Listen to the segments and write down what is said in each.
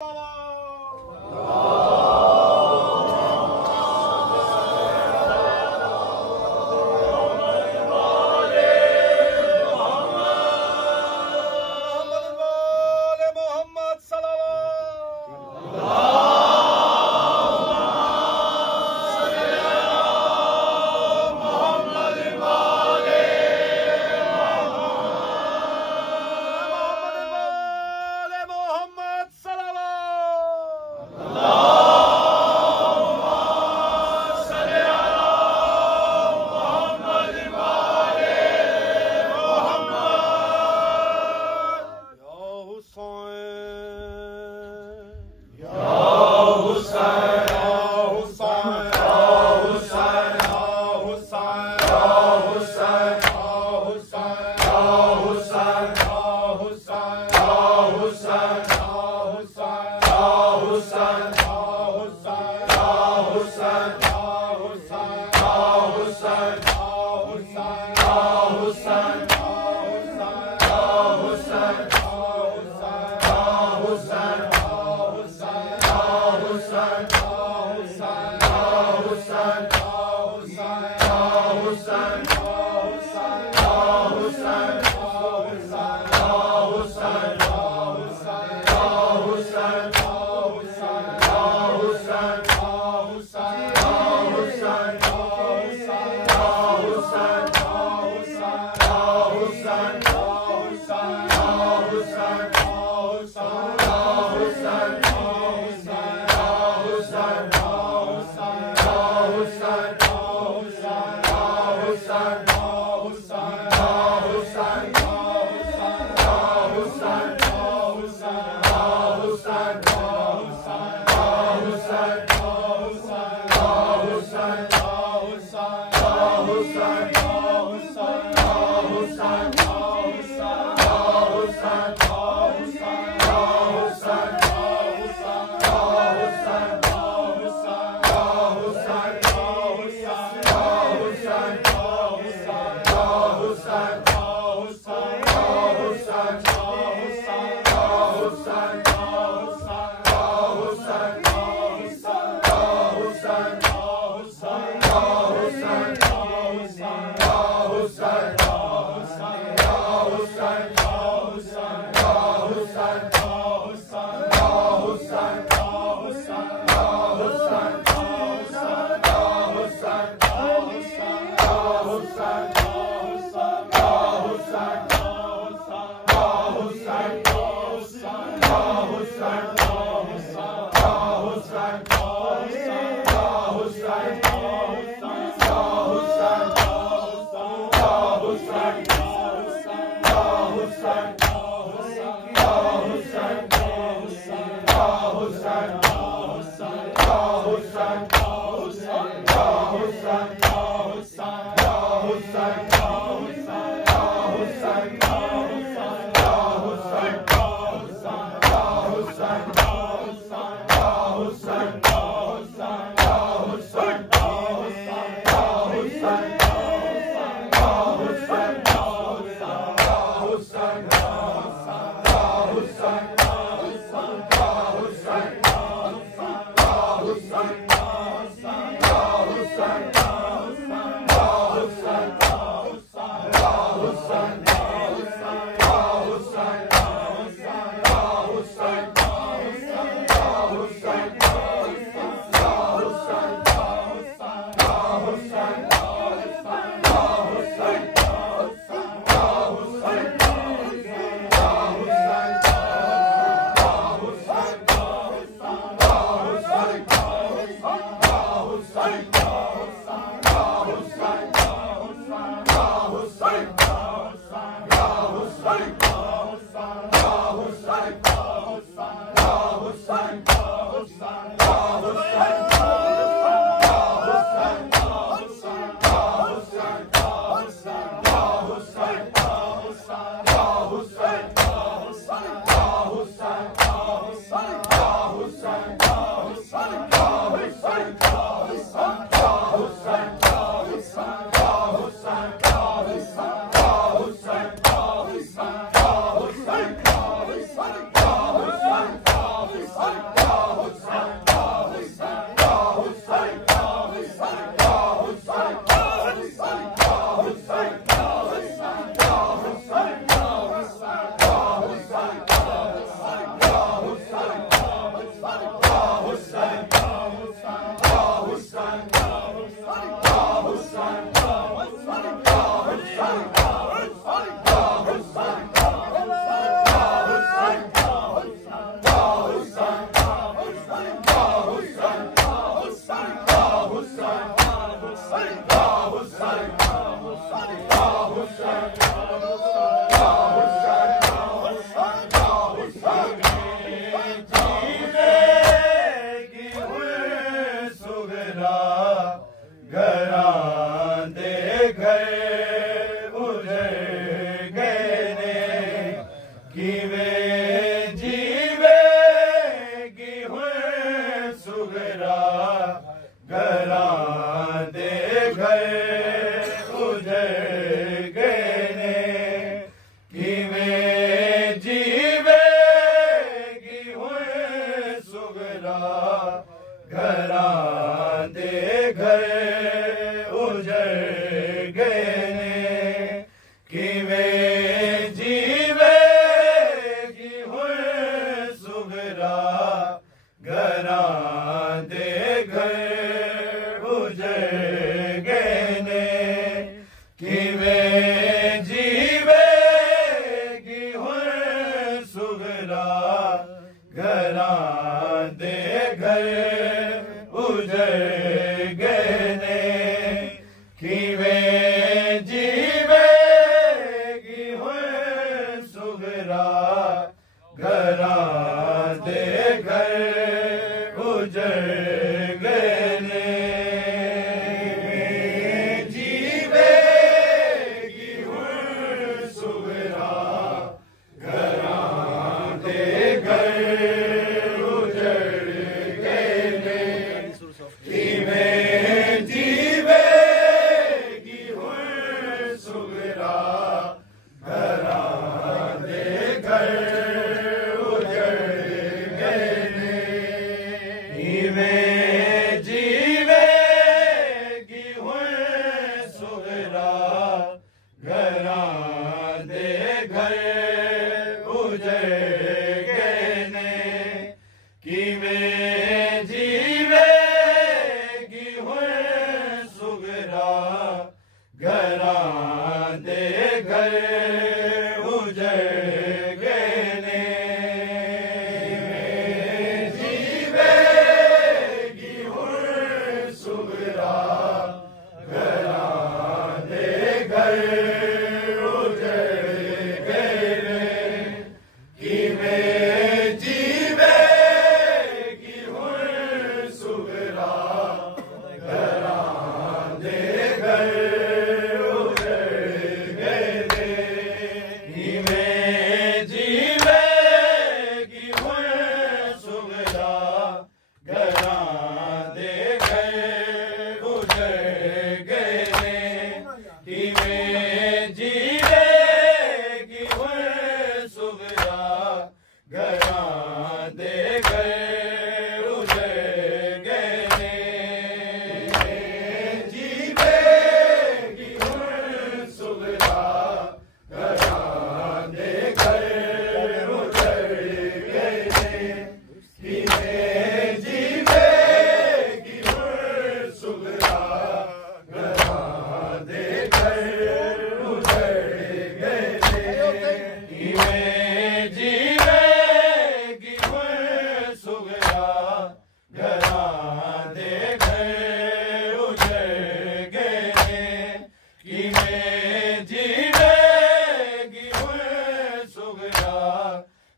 Hadi!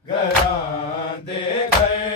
घरां दे घर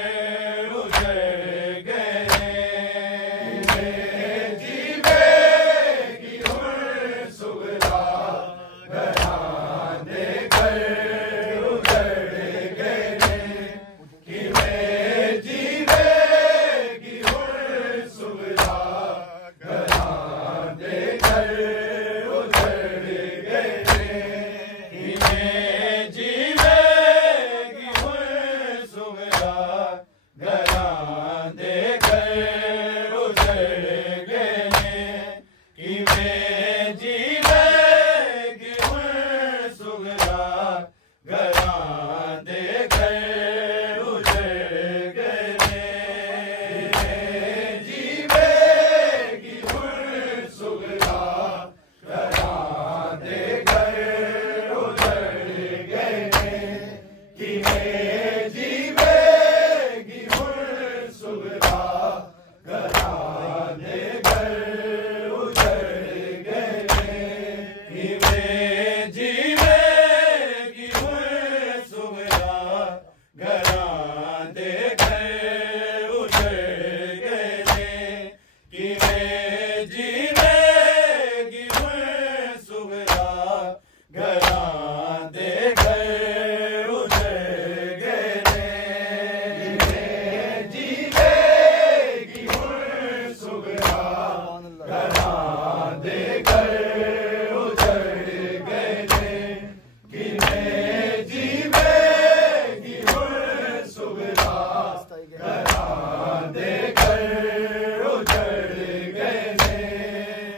घरां दे घर उजड़ गए ने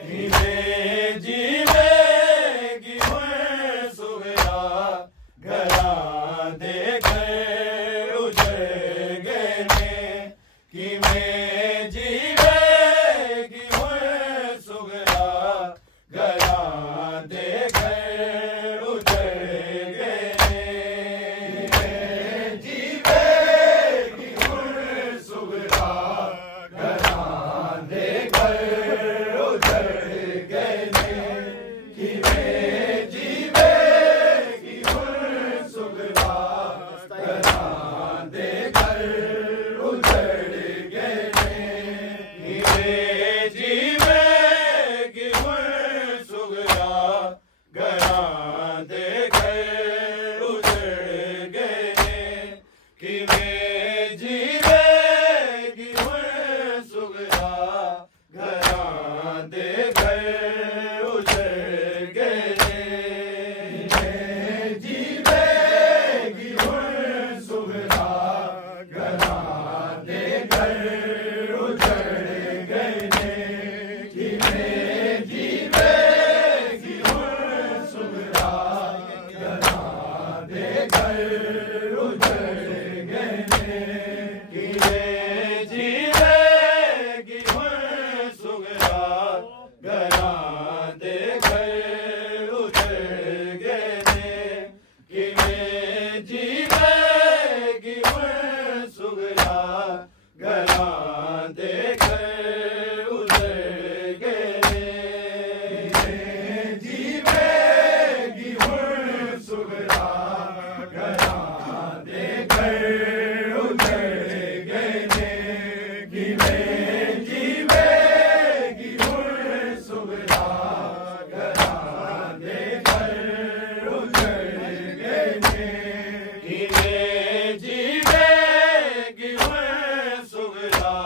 किवें जीवेगी हुण सुगरा घरां दे घर उजड़ गए ने किवें जीवेगी हुण सुगरा घरां दे घर उजड़ गए ने जीवेगी हुण सुगरा घरां दे घर उजड़ गए ने किवें जीवेगी हुण सुगरा घरां दे घर उजड़ गए ने किवें जीवेगी हुण सुगरा घरां दे घर उजड़ गए ने किवें जीवेगी हुण सुगरा घरां दे घर उजड़ गए ने किवें जीवेगी हुण सुगरा घरां दे घर उजड़ गए ने किवें जीवेगी हुण सुगरा घरां दे घर उजड़ गए ने किवें जीवेगी हुण सुगरा घरां दे घर उजड़ गए ने किवें जीवेगी हुण सुगरा घरां दे घर उजड़ गए ने किवें जीवेगी हुण सुगरा घरां दे घर उजड़ गए ने किवें जीवेगी हुण सुगरा घरां दे घर उजड़ गए ने किवें जीवेगी हुण सुगरा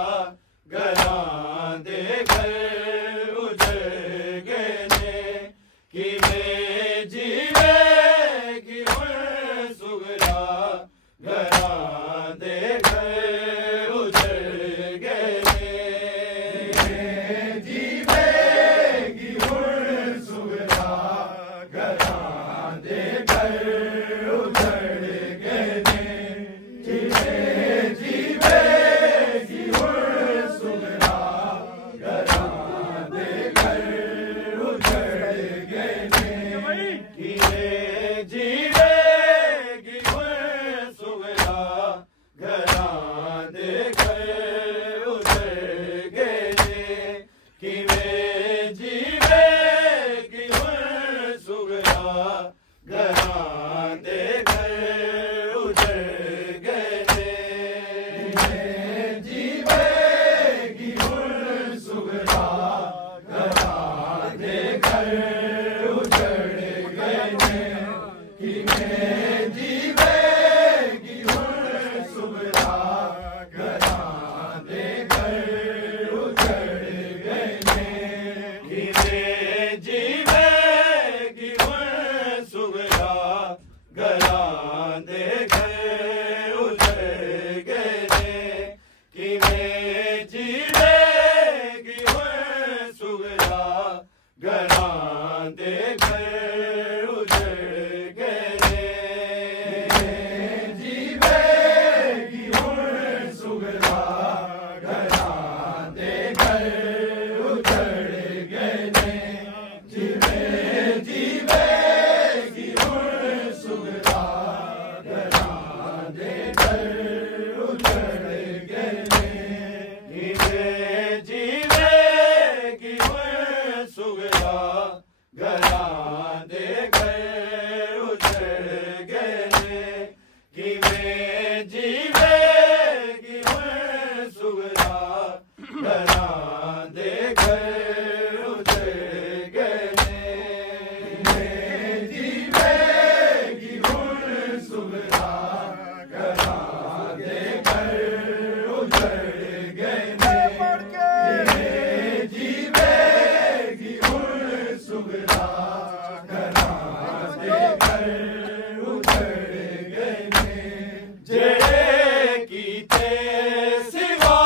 सिवा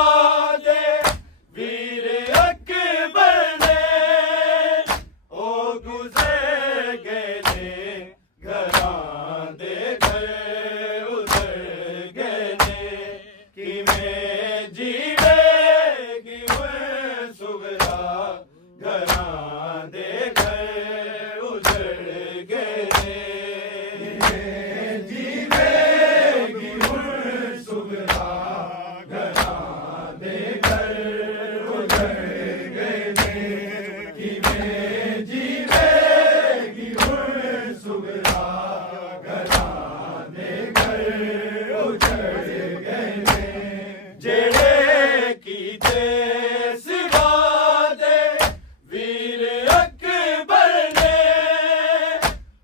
दे वीर अकबर ने ओ गुजर गए ने घरां दे घर उजड़ गए ने किवें जीवेगी मैं सुगरा घरां दे घर उजड़ गए ने जीवेगी मैं सुगरा घरां दे घर उजड़ गए ने किवें जीवेगी मैं सुगरा घरां दे घर उजड़ गए ने जेड़े कीते सिवा दे वीर अकबर ने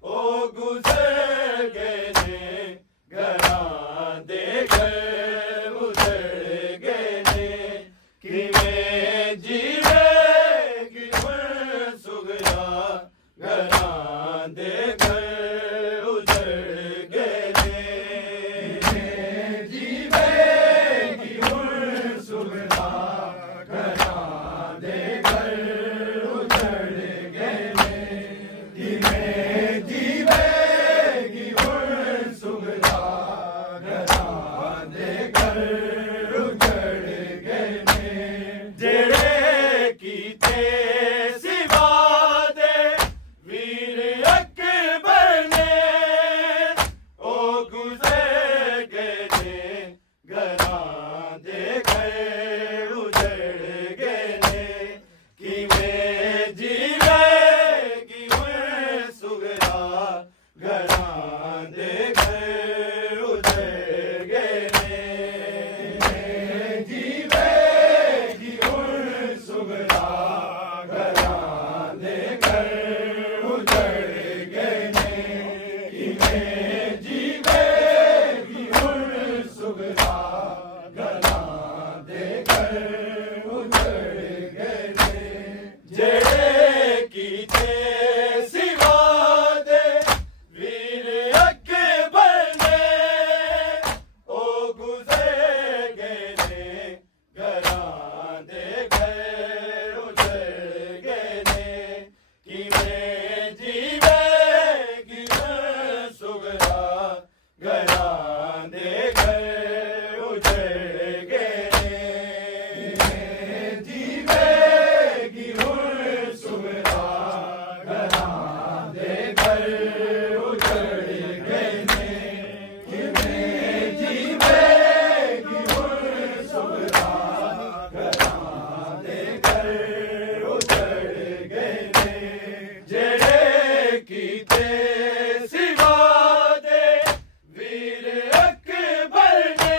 ओ गुजर गए ने घरां दे घर उजड़ गए ने किवें जीवेगी मैं सुगरा घरां दे घर उजड़ गए ने जीवेगी मैं सुगरा घरां दे घर उजड़ गए ने किवें जीवेगी मैं सुगरा घरां दे घर उजड़ गए ने जेड़े कीते सिवा दे वीर अकबर ने ओ गुजर गए ने घरां दे घर उजड़ गए ने किवें जीवेगी मैं सुगरा घरां दे घर उजड़ गए ने जीवेगी मैं सुगरा घरां दे घर उजड़ गए ने किवें जीवेगी मैं सुगरा घरां दे घर उजड़ गए ने जेड़े कीते सिवा दे वीर अकबर ने ओ गुजर गए ने घरां दे घर उजड़ गए ने किवें जीवेगी मैं सुगरा घरां दे घर उजड़ गए ने जीवेगी मैं सुगरा घरां दे घर उजड़ गए ने किवें जीवेगी मैं सुगरा घरां दे घर उजड़ गए ने जेड़े कीते सिवा दे वीर अकबर ने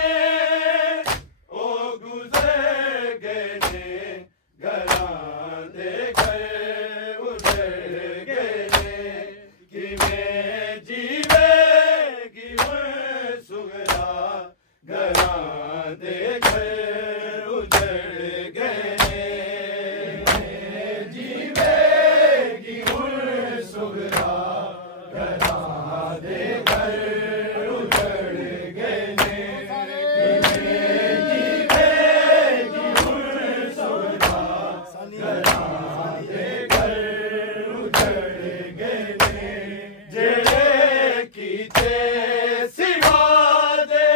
ओ गुजर गए ने घरां दे घर उजड़ गए ने किवें जीवेगी मैं सुगरा घरां दे घर उजड़ गए ने जीवेगी मैं सुगरा घरां दे घर उजड़ गए ने किवें जीवेगी मैं सुगरा घरां दे घर उजड़ गए ने जेड़े कीते सिवा दे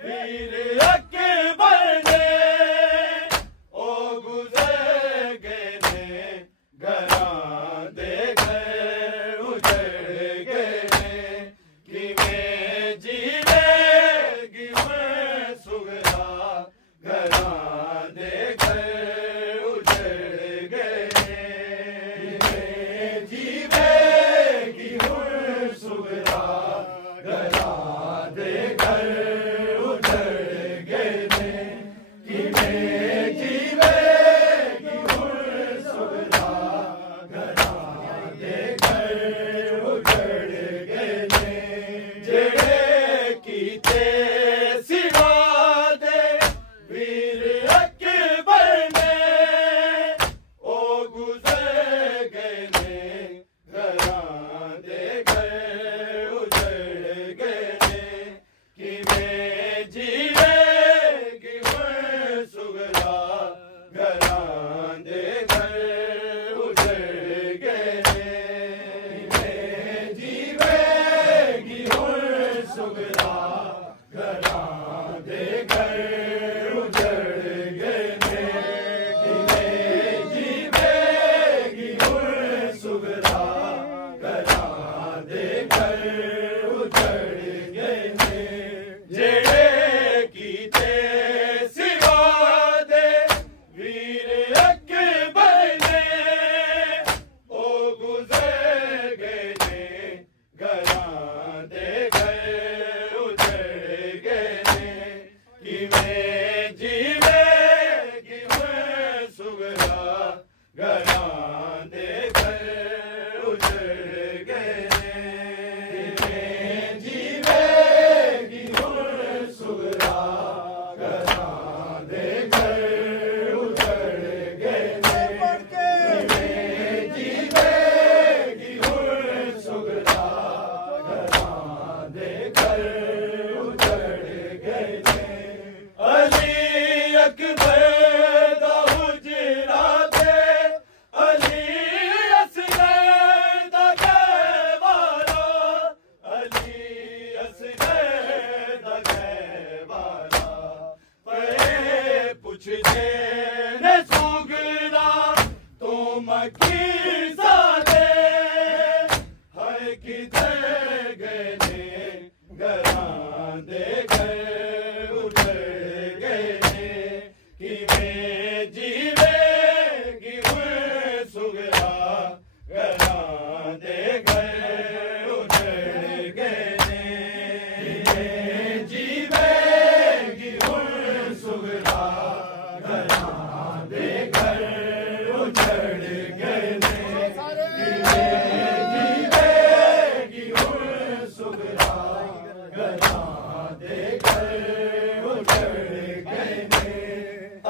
वीर अकबर ने ओ गुजर गए ने घरां दे घर उजड़ गए ने किवें जीवेगी मैं सुगरा घरां दे घर उजड़ गए ने किवें जीवेगी मैं सुगरा घरां दे घर उजड़ गए ने किवें जीवेगी मैं सुगरा घरां दे घर उजड़ गए ने जेड़े कीते सिवा दे वीर घरां दे घर उजड़ गए ने जीवेगी हुण सुगरा घरां दे घर उजड़ गए ने जीवेगी हुण सुगरा घरां दे घर उजड़ गए ने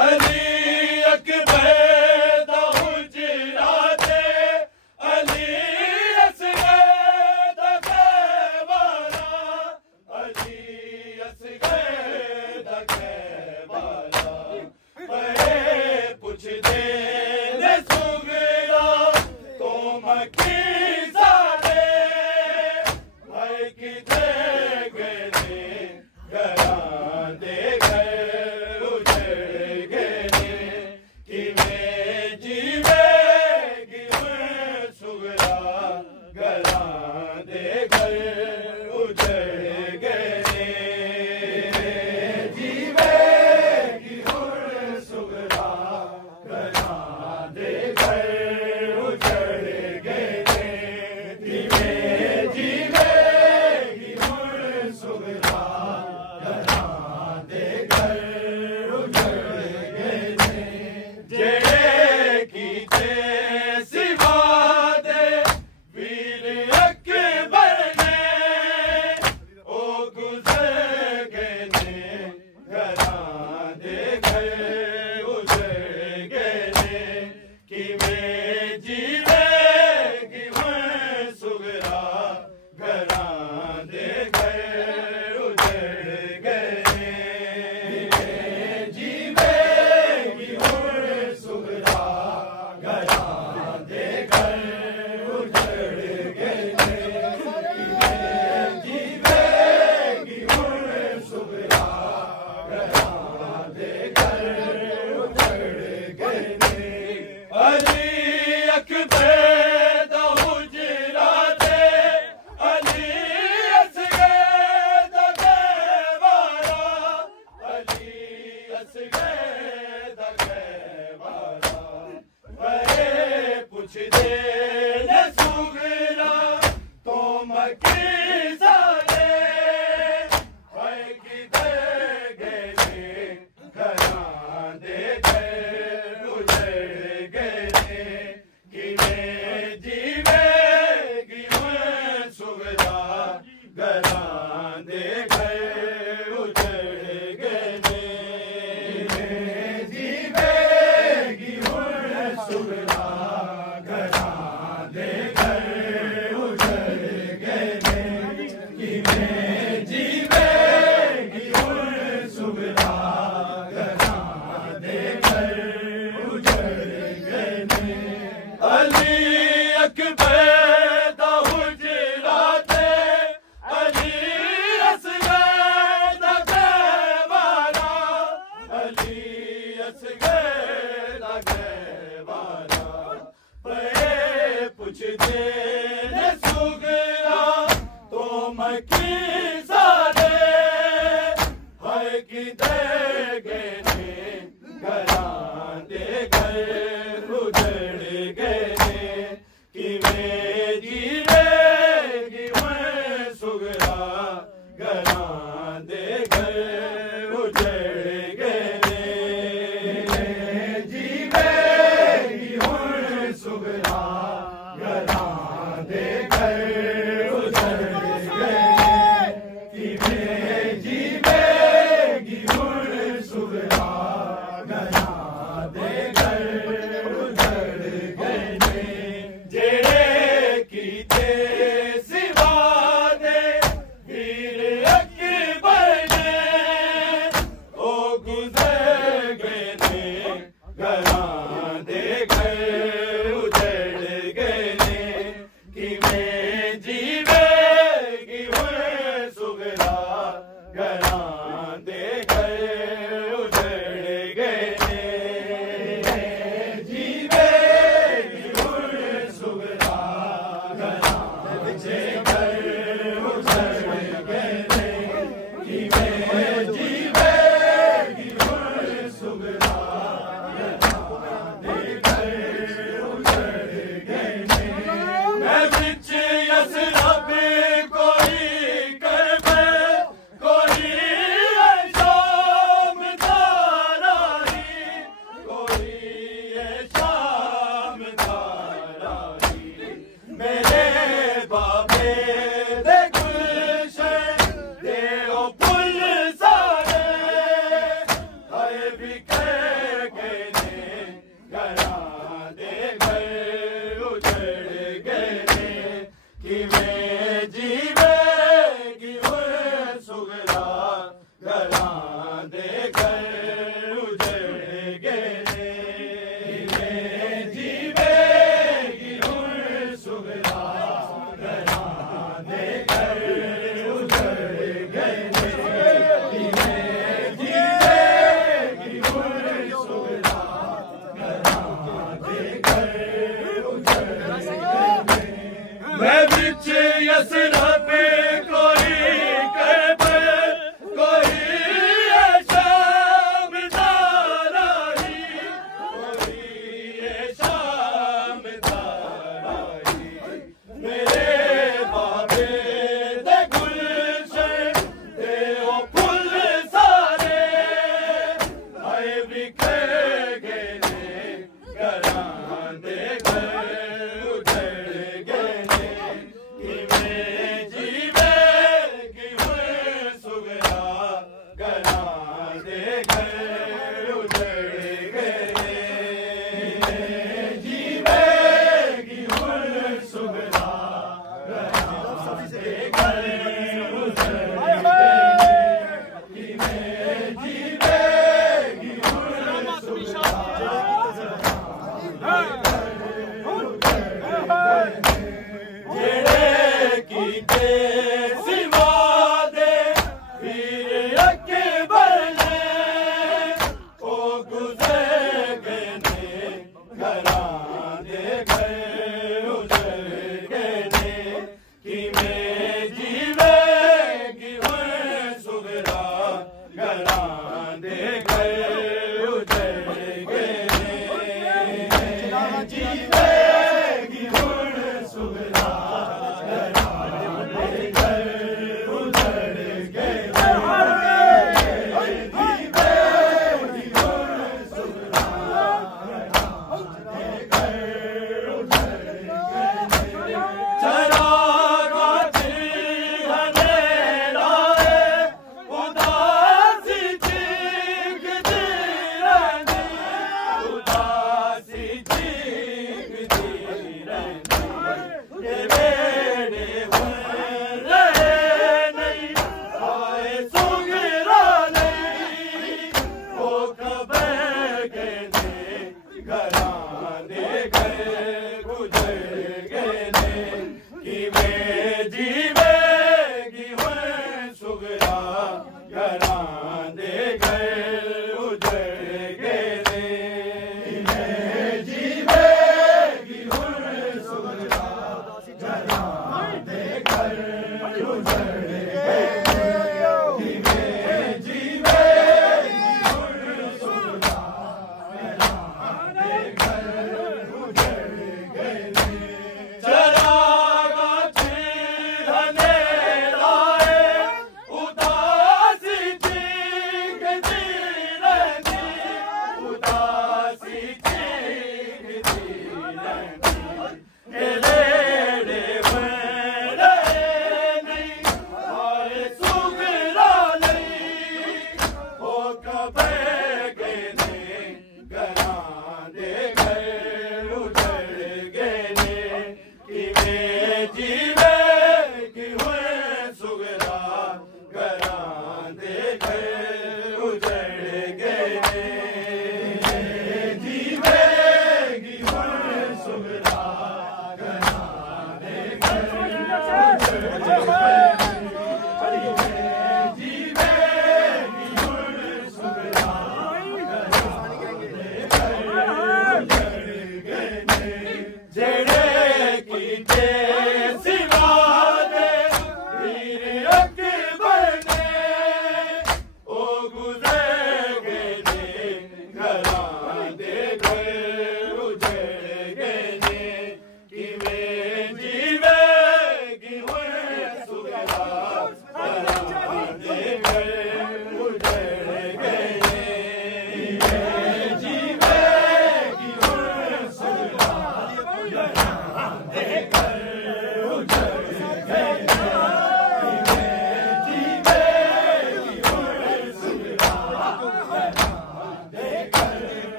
अली अकबर जीवेगी हुण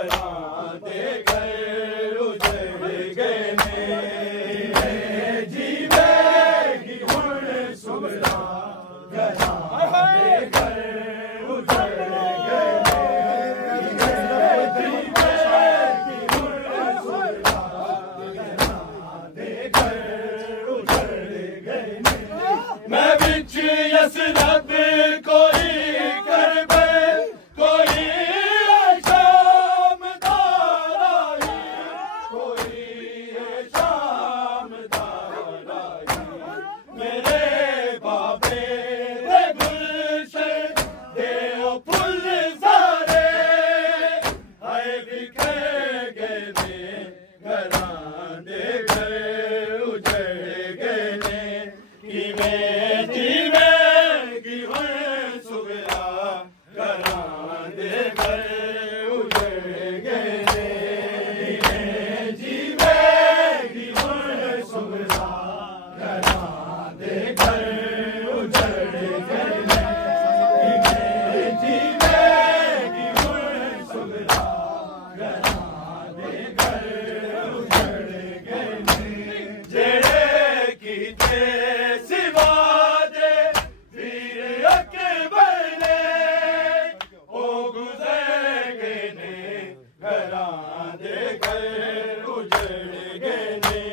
घरां दे घर उजड़ गए ने जीवेगी हुण सुबरा घरां दे घर उजड़ गए ने जीवेगी हुण सुबरा घरां दे घर उजड़ गए ने मैं बिच यसरब कोई करबे कोई शाम दाराई कोई शाम दाराई मेरे बाबे दे गुलशन दे ओ फुल सारे हाय बिखर गए ने घरां दे घर उजड़ गए ने किवें जीवेगी हुण सुबरा घरां दे घर उजड़ गए ने किवें जीवेगी हुण सुबरा घरां दे घर उजड़ गए ने किवें जीवेगी हुण सुबरा घरां दे घर उजड़ गए ने जेड़े कीते सिवा दे वीर अकबर ने ओ गुजर गए ने घरां दे घर उजड़ गए ने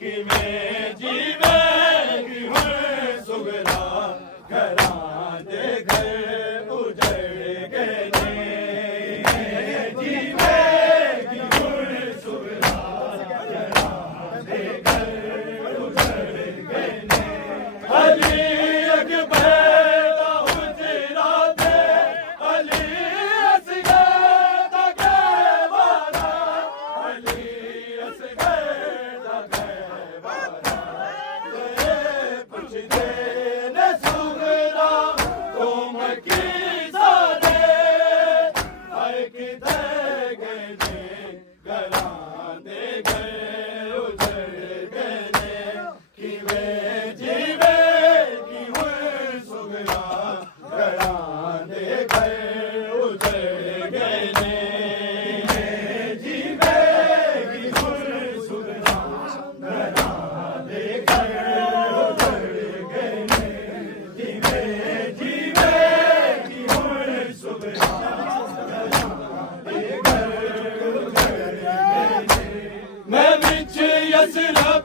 किवें जीवेगी हुण सुबरा घरां दे घर उजड़ गए ने जीवेगी हुण सुबरा घरां दे घर उजड़ गए ने अली अकबर दा हुजरा ते अली असगर दा कहवाना अली असगर दा कहवाना पुछदे ने सुगरा तुम की सादे हर किते गए ने घरां दे घर उजड़ गए ने किवें जीवेगी हुण सुबरा घरां दे घर उजड़ गए ने किवें जीवेगी हुण सुबरा घरां दे घर उजड़ गए ने किवें जीवेगी हुण सुबरा घरां दे घर उजड़ गए ने मैं बिच यसरा